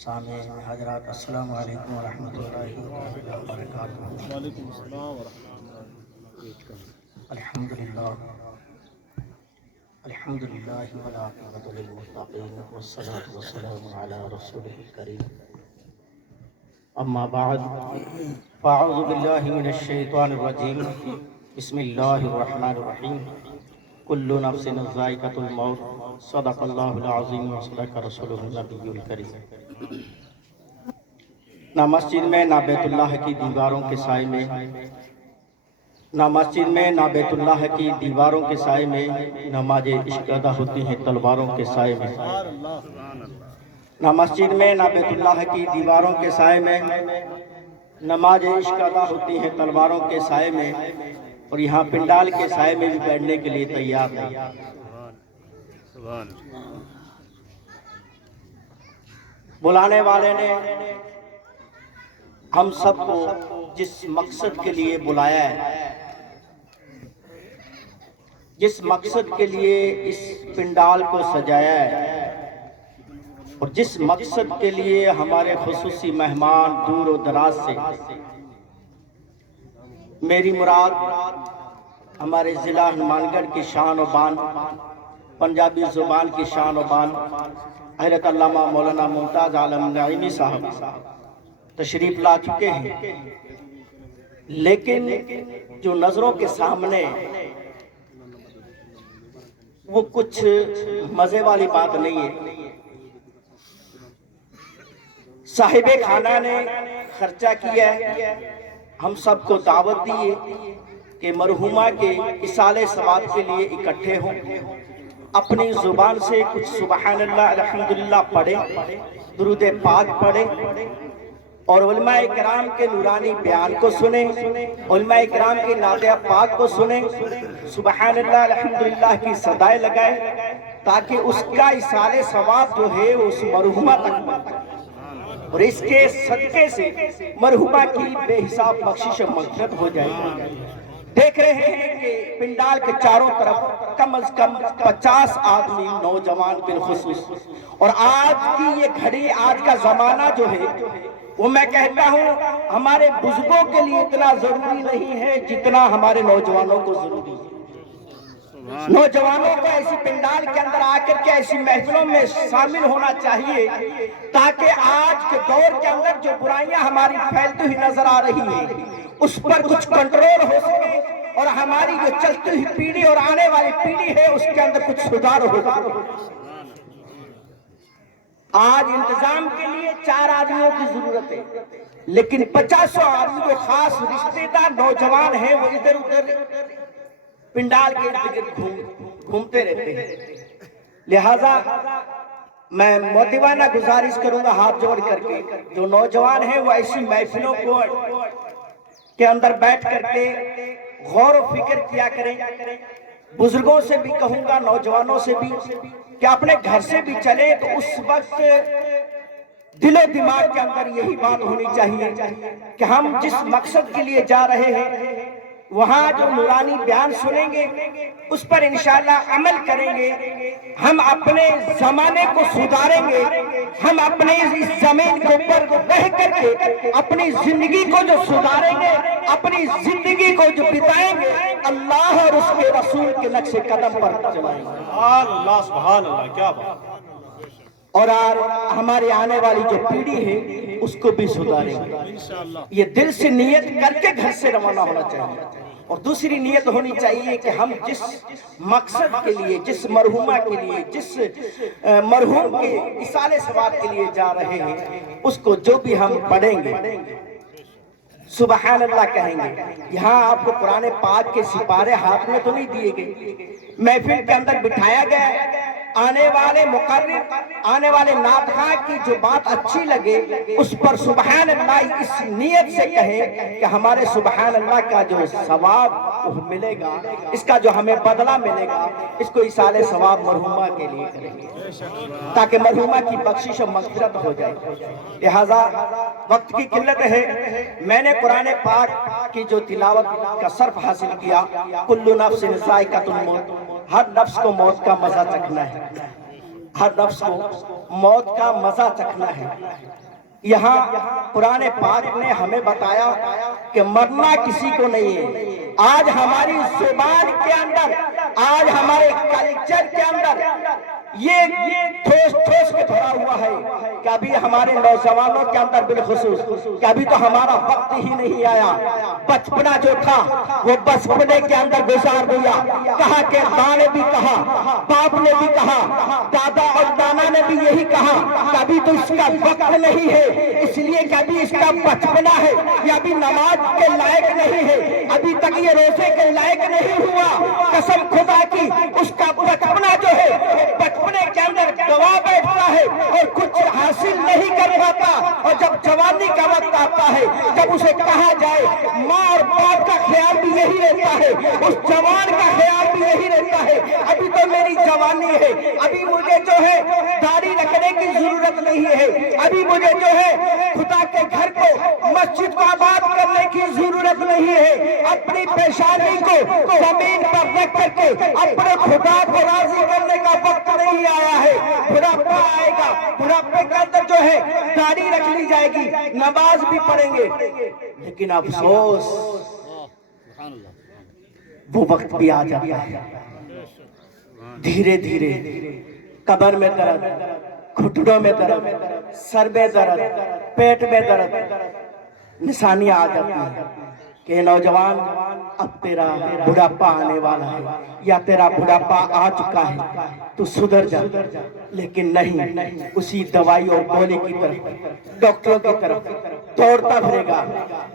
سامعین حضرات السلام علیکم ورحمۃ اللہ وبرکاتہ۔ وعلیکم السلام ورحمۃ اللہ۔ الحمدللہ الحمدللہ والعاقبۃ للمتقین والصلاۃ والسلام علی رسولہ الکریم، اما بعد فاعوذ باللہ من الشیطان الرجیم، بسم اللہ الرحمن الرحیم، کل نفس ذائقۃ الموت، صدق اللہ العظیم وصدق رسولہ النبی الکریم۔ نہ مسجد میں نہ بیت اللہ کی دیواروں کے سائے میں، نہ مسجد میں نہ بیت اللہ کی دیواروں کے سائے میں نمازیں عشق ادا ہوتی ہیں تلواروں کے سائے میں۔ نہ مسجد میں نہ بیت اللہ کی دیواروں کے سائے میں نمازیں عشق ادا ہوتی ہیں تلواروں کے سائے میں، اور یہاں پنڈال کے سائے میں بھی بیٹھنے کے لیے تیار ہے۔ بلانے والے نے ہم سب کو جس مقصد کے لیے بلایا ہے، جس مقصد کے لیے اس پنڈال کو سجایا ہے، اور جس مقصد کے لیے ہمارے خصوصی مہمان دور و دراز سے، میری مراد ہمارے ضلع ہنومان گڑھ کی شان و بان، پنجابی زبان کی شان و بان، حضرت علامہ مولانا ممتاز عالم نعیمی صاحب تشریف لا چکے ہیں، لیکن جو نظروں کے سامنے وہ کچھ مزے والی بات نہیں ہے۔ صاحب خانہ نے خرچہ کیا ہے، ہم سب کو دعوت دی ہے کہ مرحومہ کے اصالِ ثواب کے لیے اکٹھے ہوں، اپنی زبان سے کچھ سبحان اللہ الحمدللہ پڑھیں، درود پاک پڑھیں، اور علماء کرام کے نورانی بیان کو سنیں، علماء کرام کی نعت پاک کو سنیں، سبحان اللہ الحمدللہ کی صدائیں لگائیں، تاکہ اس کا اصالِ ثواب جو ہے اس مرحومہ تک، اور اس کے صدقے سے مرحومہ کی بے حساب بخشش و مغفرت ہو جائے۔ دیکھ رہے ہیں کہ پنڈال کے چاروں طرف کم از کم 50 آدمی نوجوان بالخصوص، اور آج کی یہ گھڑی، آج کا زمانہ جو ہے وہ میں کہتا ہوں ہمارے بزرگوں کے لیے اتنا ضروری نہیں ہے جتنا ہمارے نوجوانوں کو ضروری ہے۔ نوجوانوں کو ایسی پنڈال کے اندر آ کر کے ایسی محفلوں میں شامل ہونا چاہیے، تاکہ آج کے دور کے اندر جو برائیاں ہماری پھیلتی ہوئی نظر آ رہی ہیں اس پر کچھ کنٹرول ہو سکے، اور ہماری جو چلتی ہوئی پیڑھی اور آنے والی پیڑھی ہے اس کے اندر کچھ سدھار ہو سکے۔ آج انتظام کے لیے 4 آدمیوں کی ضرورت ہے، لیکن 50 آدمی جو خاص رشتہ دار نوجوان ہیں وہ ادھر ادھر پنڈال کے ارد گرد گھومتے رہتے ہیں۔ لہذا میں مؤدبانہ گزارش کروں گا ہاتھ جوڑ کر کے، جو نوجوان ہیں وہ ایسی محفلوں کو کے اندر بیٹھ کر کے غور و فکر کیا کریں۔ بزرگوں سے بھی کہوں گا، نوجوانوں سے بھی، کہ اپنے گھر سے بھی چلیں تو اس وقت دل و دماغ کے اندر یہی بات ہونی چاہیے کہ ہم جس مقصد کے لیے جا رہے ہیں وہاں جو نورانی بیان سنیں گے اس پر انشاءاللہ عمل کریں گے، ہم اپنے زمانے کو سدھاریں گے، ہم اپنے اس زمین کے اوپر رہ کر کے اپنی زندگی کو جو سدھاریں گے، اپنی زندگی کو جو بتائیں گے، اللہ اور اس کے رسول کے نقش قدم پر چلائیں گے۔ اللہ سبحان اللہ، کیا بات! اور ہمارے آنے والی جو پیڑھی ہے اس کو بھی سدھاریں گے۔ یہ دل سے نیت کر کے گھر سے روانہ ہونا چاہیے، اور دوسری نیت ہونی چاہیے کہ ہم جس مقصد کے لیے، جس مرحومہ کے لیے، جس مرحوم کے اصالِ ثواب کے لیے جا رہے ہیں اس کو جو بھی ہم پڑھیں گے سبحان اللہ کہیں گے۔ یہاں آپ کو قرآن پاک کے سپارے ہاتھ میں تو نہیں دیے گئے، محفل کے اندر بٹھایا گیا ہے، آنے والے مقرر، آنے والے نعت خواں کی جو بات اچھی لگے اس پر سبحان اللہ اس نیت سے کہیں کہ ہمارے سبحان اللہ کا جو ثواب ملے گا، اس کا جو ہمیں بدلہ ملے گا، اس کو اصالِ ثواب مرحومہ کے لیے کریں گے تاکہ مرحومہ کی بخشش و مغفرت ہو جائے۔ لہذا وقت کی قلت ہے، میں نے قرآن پاک کی جو تلاوت کا صرف حاصل کیا، کل نفس ذائقۃ الموت، ہر نفس کو موت کا مزہ چکھنا ہے۔ ہر نفس کو موت کا مزہ چکھنا ہے۔ یہاں قرآن پاک نے ہمیں بتایا کہ مرنا کسی کو نہیں ہے۔ آج ہماری زبان کے اندر، آج ہمارے کلچر کے اندر یہ ٹھوس ٹھوس کے بھرا ہوا ہے کہ ابھی ہمارے نوجوانوں کے اندر بالخصوص کہ ابھی تو ہمارا وقت ہی نہیں آیا، بچپنا جو تھا وہ بچپنے کے اندر گزار دیا۔ کہا کہ ماں نے بھی کہا، باپ نے بھی کہا، دادا اور نانا نے بھی یہی کہا کہ ابھی تو اس کا وقت نہیں ہے، اس لیے کہ ابھی اس کا بچپنا ہے، یہ ابھی نماز کے لائق نہیں ہے، ابھی تک یہ روزے کے لائق نہیں ہوا۔ قسم خدا کی اس کا بچپنا جو ہے بچپنے کے اندر گوا بیٹھتا ہے اور کچھ حاصل نہیں کر پاتا، اور جب جوانی کا وقت آتا ہے، جب اسے کہا جائے ماں اور باپ کا خیال بھی یہی رہتا ہے، اس جوان کا خیال بھی یہی رہتا ہے ابھی تو میری جوانی ہے، ابھی مجھے جو ہے داڑھی رکھنے کی ضرورت نہیں ہے، ابھی مجھے جو ہے خدا کے گھر کو، مسجد کو آباد کرنے کی ضرورت نہیں ہے، اپنی پیشانی کو زمین پر رکھ کر کے اپنے خدا کو راضی کرنے کا وقت نہیں آیا ہے۔ بڑھاپا آئے گا، بڑھاپے کے اندر جو ہے داڑھی رکھ لی جائے گی، نماز بھی پڑھیں گے، لیکن افسوس وہ وقت بھی آ جاتا ہے۔ دھیرے دھیرے قبر میں درد، گھٹنوں میں درد، سر میں درد، پیٹ میں درد، نشانیاں آ جاتی ہیں کہ نوجوان اب تیرا بڑھاپا آنے والا ہے، یا تیرا بڑھاپا آ چکا ہے، تو سدھر جا۔ لیکن نہیں، اسی دوائی اور گولی کی طرف، ڈاکٹروں کی طرف دوڑتا پھرے گا۔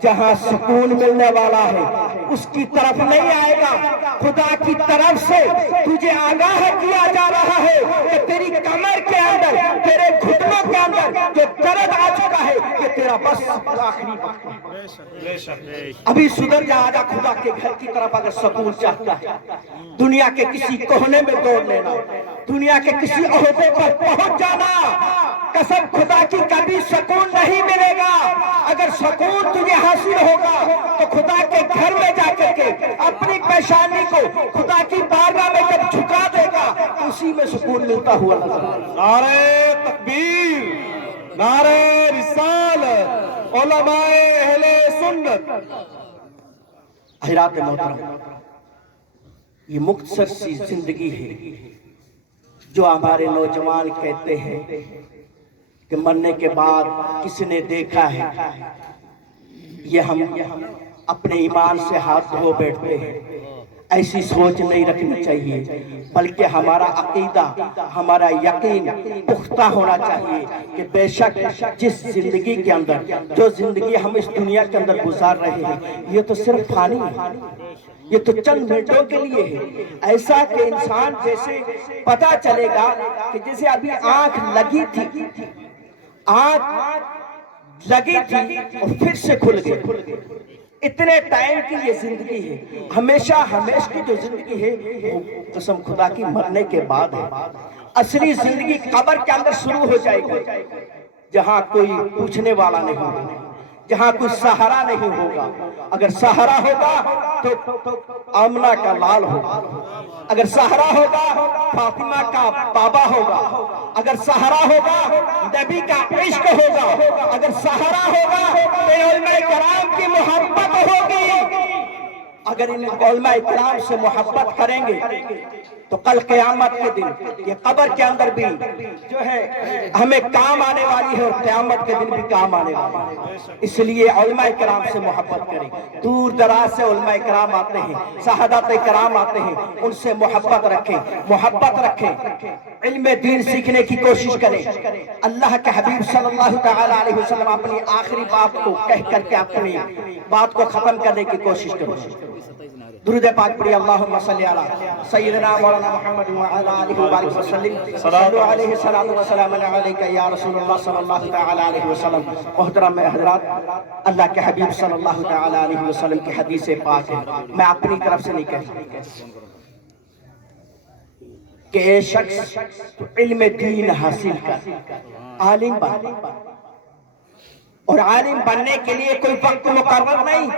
جہاں سکون ملنے والا ہے اس کی طرف نہیں آئے گا۔ خدا کی طرف سے تجھے آگاہ کیا جا رہا ہے کہ تیری کمر کے اندر، تیرے گھٹنوں کے اندر جو درد آ چکا ہے، یہ تیرا بس آخری وقت ہے۔ ابھی سدھر جا، آجا خدا کے گھر کی طرف اگر سکون چاہتا ہے۔ دنیا کے کسی کونے میں دوڑ لینا، دنیا کے کسی عہدے پر پہنچ جانا، قسم خدا کی کبھی سکون نہیں ملے گا۔ اگر سکون تجھے حاصل ہوگا تو خدا کے گھر میں جا کر کے اپنی پیشانی کو خدا کی بارگاہ میں جب جھکا دے گا، اسی میں سکون ملتا ہوا نظر آئے گا۔ نعرہ تکبیر، نعرہ رسالت، علماء اہل سنت۔ حضرات محترم، یہ مختصر سی زندگی ہے جو ہمارے نوجوان کہتے ہیں کہ مرنے کے بعد کس نے دیکھا ہے۔ یہ ہم اپنے ایمان سے ہاتھ دھو بیٹھتے ہیں۔ ایسی سوچ نہیں رکھنی چاہیے، بلکہ ہمارا عقیدہ، ہمارا یقین پختہ ہونا چاہیے کہ بے شک جس زندگی کے اندر، جو زندگی ہم اس دنیا کے اندر گزار رہے ہیں، یہ تو صرف فانی ہے، یہ تو چند منٹوں کے لیے ہے۔ ایسا کہ انسان جیسے پتا چلے گا کہ جیسے ابھی آنکھ لگی تھی، آنکھ لگی تھی اور پھر سے کھل گئی، اتنے ٹائم کی یہ زندگی ہے۔ ہمیشہ ہمیشہ کی جو زندگی ہے وہ قسم خدا کی مرنے کے بعد ہے۔ اصلی زندگی قبر کے اندر شروع ہو جائے گی، جہاں کوئی پوچھنے والا نہیں ہوگا، جہاں کوئی سہارا نہیں ہوگا۔ اگر سہارا ہوگا تو آمنہ کا لال ہوگا، اگر سہارا ہوگا فاطمہ کا بابا ہوگا، اگر سہارا ہوگا نبی کا عشق ہوگا، اگر سہارا ہوگا تو علماء کرام کی محبت ہوگی۔ اگر ان علماء کرام سے محبت کریں گے تو کل قیامت کے دن یہ قبر کے اندر بھی جو ہے ہمیں کام آنے والی ہے، اور قیامت کے دن بھی کام آنے والی ہے۔ اس لیے علماء کرام سے محبت کریں۔ دور دراز سے علماء کرام آتے ہیں، سعادت کرام آتے ہیں، ان سے محبت رکھیں، محبت رکھیں، علم دین سیکھنے کی کوشش کریں۔ اللہ کے حبیب صلی اللہ تعالی علیہ وسلم اپنی آخری بات کو کہہ کر کے اپنی بات کو ختم کرنے کی کوشش کریں۔ درود پاک پڑھی، اللہم صلی علی سیدنا مولانا محمد وعلی آلہ وبارک وسلم، صلو علیہ الصلاۃ والسلام علیک یا رسول اللہ صلی اللہ تعالی علیہ وسلم۔ محترم حضرات، اللہ کے حبیب صلی اللہ تعالی علیہ وسلم کی حدیث پاک ہے، میں اپنی طرف سے نہیں کہتا کہ اے شخص تو علم دین حاصل کر، عالم بن، اور عالم بننے کے لیے کوئی وقت مقرر نہیں۔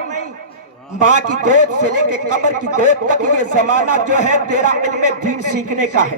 ماں کی گود سے لے کے قبر کی گود تک یہ زمانہ جو ہے تیرا علم دین سیکھنے کا ہے۔